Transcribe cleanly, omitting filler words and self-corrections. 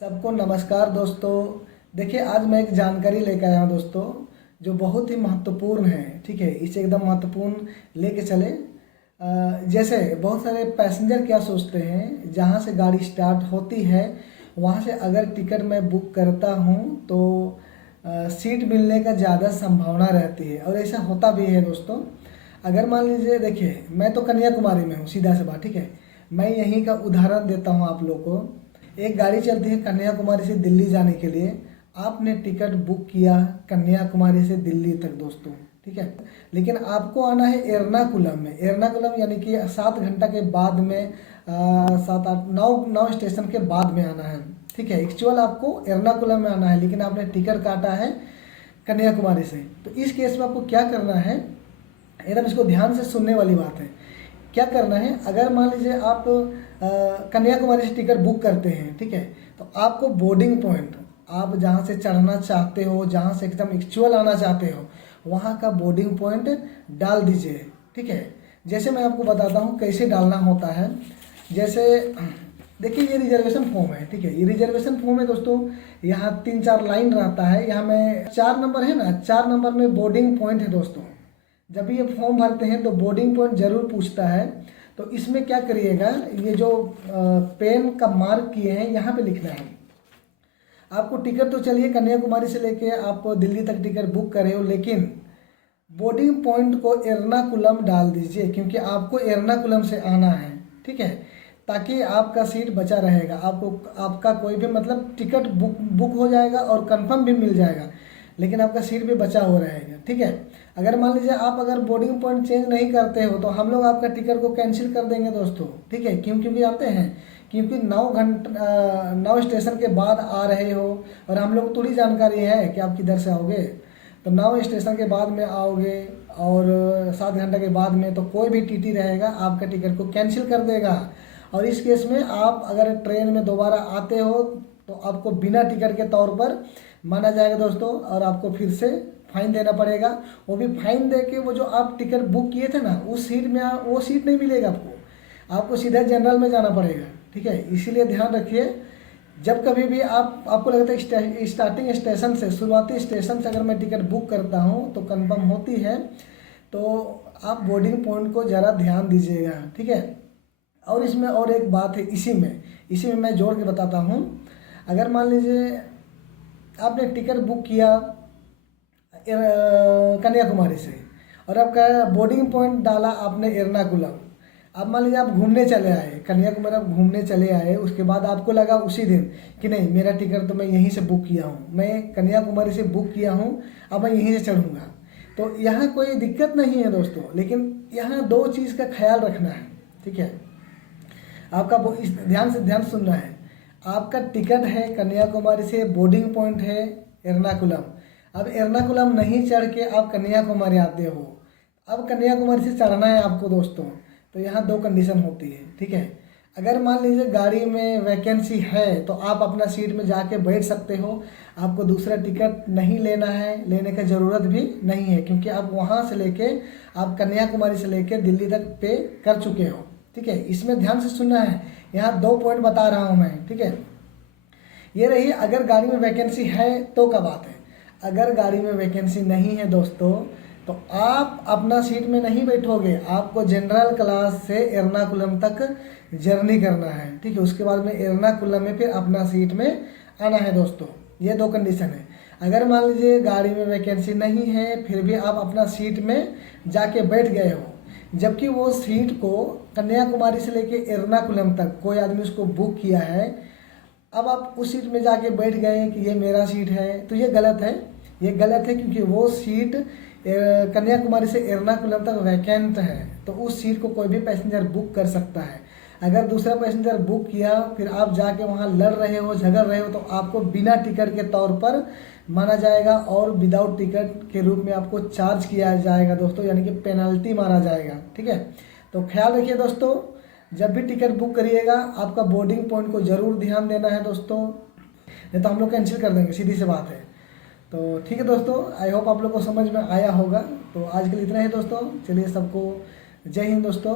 सबको नमस्कार दोस्तों। देखिए, आज मैं एक जानकारी लेकर आया हूँ दोस्तों, जो बहुत ही महत्वपूर्ण है। ठीक है, इसे एकदम महत्वपूर्ण लेके चले। जैसे बहुत सारे पैसेंजर क्या सोचते हैं, जहाँ से गाड़ी स्टार्ट होती है वहाँ से अगर टिकट मैं बुक करता हूँ तो सीट मिलने का ज़्यादा संभावना रहती है, और ऐसा होता भी है दोस्तों। अगर मान लीजिए, देखिए मैं तो कन्याकुमारी में हूँ, सीधा सा बात। ठीक है, मैं यहीं का उदाहरण देता हूँ आप लोग को। एक गाड़ी चलती है कन्याकुमारी से दिल्ली जाने के लिए। आपने टिकट बुक किया कन्याकुमारी से दिल्ली तक दोस्तों, ठीक है। लेकिन आपको आना है एर्नाकुलम में। एर्नाकुलम यानी कि 7 घंटा के बाद में, 7 8 9 स्टेशन के बाद में आना है। ठीक है, एक्चुअल आपको एर्नाकुलम में आना है, लेकिन आपने टिकट काटा है कन्याकुमारी से। तो इस केस में आपको क्या करना है, एकदम इसको ध्यान से सुनने वाली बात है। क्या करना है, अगर मान लीजिए आप कन्याकुमारी से टिकट बुक करते हैं, ठीक है, तो आपको बोर्डिंग पॉइंट, आप जहाँ से चढ़ना चाहते हो, जहाँ से एकदम एक्चुअल आना चाहते हो, वहाँ का बोर्डिंग पॉइंट डाल दीजिए। ठीक है, जैसे मैं आपको बताता हूँ कैसे डालना होता है। जैसे देखिए, ये रिजर्वेशन फॉर्म है। ठीक है, ये रिजर्वेशन फॉर्म है दोस्तों। यहाँ 3 4 लाइन रहता है। यहाँ में 4 नंबर है ना, 4 नंबर में बोर्डिंग पॉइंट है दोस्तों। जब भी ये फॉर्म भरते हैं तो बोर्डिंग पॉइंट जरूर पूछता है। तो इसमें क्या करिएगा, ये जो पेन का मार्क किए हैं यहाँ पे लिखना है आपको। टिकट तो चलिए कन्याकुमारी से लेके आप दिल्ली तक टिकट बुक करे हो, लेकिन बोर्डिंग पॉइंट को एर्नाकुलम डाल दीजिए, क्योंकि आपको एर्नाकुलम से आना है। ठीक है, ताकि आपका सीट बचा रहेगा। आपको आपका कोई भी मतलब टिकट बुक हो जाएगा और कंफर्म भी मिल जाएगा, लेकिन आपका सीट भी बचा हो रहेगा। ठीक है, अगर मान लीजिए आप अगर बोर्डिंग पॉइंट चेंज नहीं करते हो तो हम लोग आपका टिकट को कैंसिल कर देंगे दोस्तों। ठीक है, क्योंकि जानते हैं, क्योंकि 9 स्टेशन के बाद आ रहे हो, और हम लोग थोड़ी जानकारी है कि आप किधर से आओगे। तो 9 स्टेशन के बाद में आओगे और 7 घंटे के बाद में, तो कोई भी टीटी रहेगा आपका टिकट को कैंसिल कर देगा। और इस केस में आप अगर ट्रेन में दोबारा आते हो तो आपको बिना टिकट के तौर पर माना जाएगा दोस्तों, और आपको फिर से फाइन देना पड़ेगा। वो भी फाइन दे के, वो जो आप टिकट बुक किए थे ना, उस सीट में वो सीट नहीं मिलेगा आपको सीधा जनरल में जाना पड़ेगा। ठीक है, इसीलिए ध्यान रखिए, जब कभी भी आपको लगता है स्टार्टिंग स्टेशन से, शुरुआती स्टेशन से अगर मैं टिकट बुक करता हूँ तो कंफर्म होती है, तो आप बोर्डिंग पॉइंट को ज़रा ध्यान दीजिएगा। ठीक है, और इसमें और एक बात है, इसी में मैं जोड़ के बताता हूँ। अगर मान लीजिए आपने टिकट बुक किया कन्याकुमारी से, और आपका बोर्डिंग पॉइंट डाला आपने एर्नाकुलम। अब मान लीजिए आप घूमने चले आए कन्याकुमारी, आप घूमने चले आए, उसके बाद आपको लगा उसी दिन कि नहीं, मेरा टिकट तो मैं यहीं से बुक किया हूँ, मैं कन्याकुमारी से बुक किया हूँ, अब मैं यहीं से चढ़ूँगा। तो यहाँ कोई दिक्कत नहीं है दोस्तों, लेकिन यहाँ 2 चीज़ का ख्याल रखना है। ठीक है, आपका इस ध्यान सुनना है। आपका टिकट है कन्याकुमारी से, बोर्डिंग पॉइंट है एर्नाकुलम। अब एर्नाकुलम नहीं चढ़ के आप कन्याकुमारी आते हो, अब कन्याकुमारी से चढ़ना है आपको दोस्तों। तो यहाँ 2 कंडीशन होती है। ठीक है, अगर मान लीजिए गाड़ी में वैकेंसी है तो आप अपना सीट में जाके बैठ सकते हो, आपको दूसरा टिकट नहीं लेना है, लेने का ज़रूरत भी नहीं है, क्योंकि आप वहाँ से लेके, आप कन्याकुमारी से लेके दिल्ली तक पे कर चुके हो। ठीक है, इसमें ध्यान से सुनना है, यहाँ 2 पॉइंट बता रहा हूँ मैं। ठीक है, ये रही अगर गाड़ी में वैकेंसी है तो का बात है। अगर गाड़ी में वैकेंसी नहीं है दोस्तों, तो आप अपना सीट में नहीं बैठोगे, आपको जनरल क्लास से एर्नाकुलम तक जर्नी करना है। ठीक है, उसके बाद में एर्नाकुलम में फिर अपना सीट में आना है दोस्तों। ये 2 कंडीशन है। अगर मान लीजिए गाड़ी में वैकेंसी नहीं है, फिर भी आप अपना सीट में जाके बैठ गए हो, जबकि वो सीट को कन्याकुमारी से लेके एर्नाकुलम तक कोई आदमी उसको बुक किया है, अब आप उस सीट में जाके बैठ गए कि ये मेरा सीट है, तो ये गलत है। ये गलत है क्योंकि वो सीट कन्याकुमारी से एर्नाकुलम तक वैकेंट है, तो उस सीट को कोई भी पैसेंजर बुक कर सकता है। अगर दूसरा पैसेंजर बुक किया, फिर आप जाके वहाँ लड़ रहे हो, झगड़ रहे हो, तो आपको बिना टिकट के तौर पर माना जाएगा, और विदाउट टिकट के रूप में आपको चार्ज किया जाएगा दोस्तों, यानी कि पेनल्टी मारा जाएगा। ठीक है, तो ख्याल रखिए दोस्तों, जब भी टिकट बुक करिएगा आपका बोर्डिंग पॉइंट को ज़रूर ध्यान देना है दोस्तों, नहीं तो हम लोग कैंसिल कर देंगे, सीधी सी बात है। तो ठीक है दोस्तों, आई होप आप लोग को समझ में आया होगा। तो आज के लिए इतना ही दोस्तों, चलिए सबको जय हिंद दोस्तों।